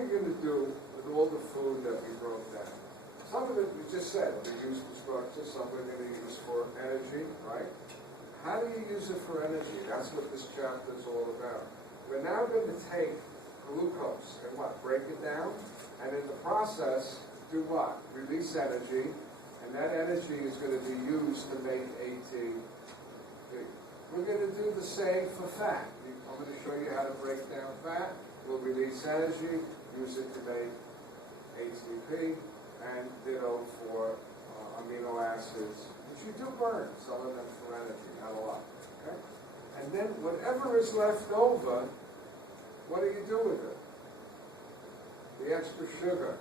we going to do with all the food that we broke down? Some of it, we just said, we use for structure, some we're going to use for energy, right? How do you use it for energy? That's what this chapter is all about. We're now going to take glucose and what? Break it down, and in the process, do what? Release energy, and that energy is going to be used to make ATP. We're going to do the same for fat. I'm going to show you how to break down fat. We'll release energy, use it to make ATP, and ditto for amino acids, which you do burn, some of them for energy, not a lot. Okay? And then whatever is left over, what do you do with it? The extra sugar.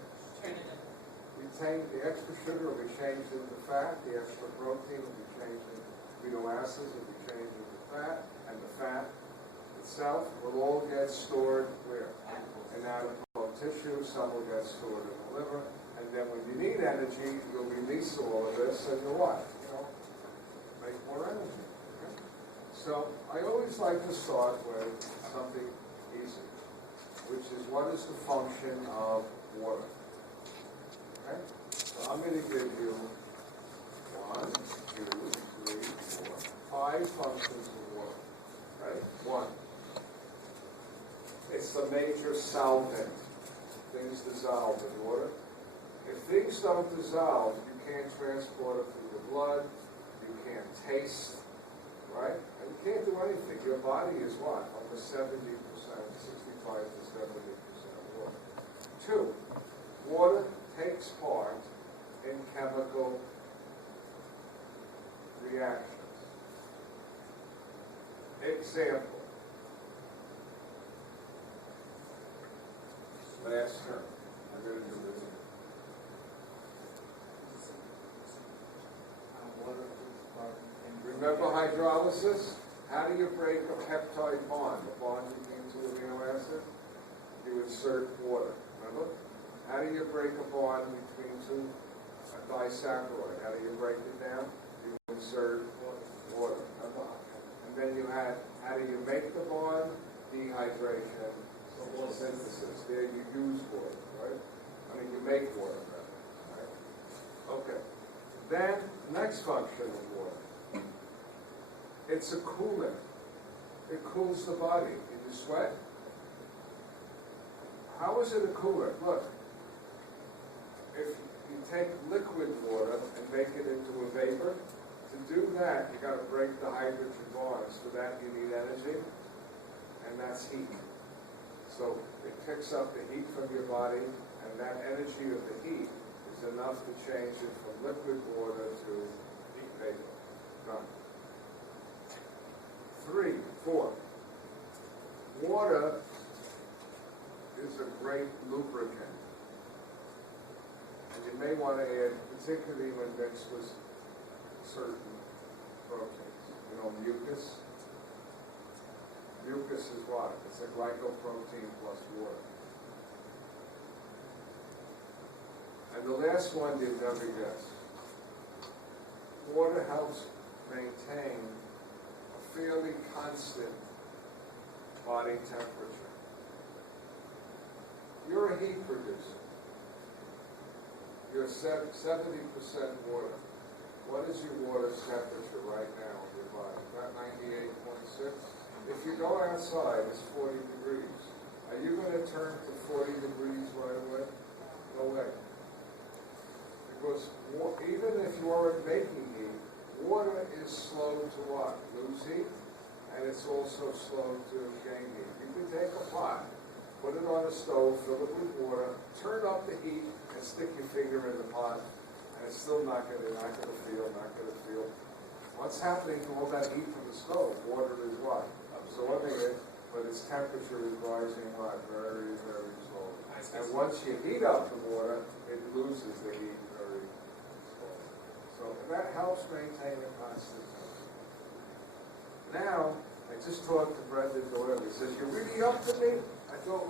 Retain the extra sugar will be changed into fat, the extra protein will be changed into amino acids, will be changed into fat, and the fat itself will all get stored where? In adipose tissue, some will get stored in the liver, and then when you need energy, you'll release all of this, and you'll what? Make more energy. Okay? So I always like to start with something easy, which is what is the function of water? Okay? So I'm going to give you 1, 2, 3, 4, 5 functions of water. Right? 1. It's the major solvent. Things dissolve in water. If things don't dissolve, you can't transport it through the blood, you can't taste, right? And you can't do anything. Your body is what? Over 70%, 65 to 70% water. 2, water takes part in chemical reactions. Example. Last term. I'm going to do this. Remember hydrolysis? How do you break a peptide bond? A bond between 2 amino acids? You insert water. Remember? How do you break a bond between 2 disaccharide? How do you break it down? You insert water. Remember? And then you had, how do you make the bond? Dehydration. Synthesis. There you use water, right? I mean, you make water, right? Okay. Then, next function of water. It's a coolant. It cools the body. Did you sweat? How is it a coolant? Look. If you take liquid water and make it into a vapor, to do that, you got to break the hydrogen bonds. For that, you need energy, and that's heat. So it picks up the heat from your body, and that energy of the heat is enough to change it from liquid water to heat vapor. Done. 3, 4. Water is a great lubricant. And you may want to add, particularly when mixed with certain proteins. You know, mucus. Mucus is what? It's a glycoprotein plus water. And the last one you'd never guess. Water helps maintain a fairly constant body temperature. You're a heat producer. You're 70% water. What is your water's temperature right now in your body? About 98.6? If you go outside, it's 40 degrees. Are you going to turn to 40 degrees right away? No way. Because even if you aren't making heat, water is slow to what? Lose heat, and it's also slow to gain heat. You can take a pot, put it on a stove, fill it with water, turn up the heat, and stick your finger in the pot, and it's still not going to feel. What's happening to all that heat from the stove? Water is what? Absorbing it, but its temperature is rising what? Very, very slowly. And once you heat up the water, it loses the heat very slowly. So that helps maintain a constant temperature. Now, I just talked to Brendan Doyle. He says, "You're really up to me?" I thought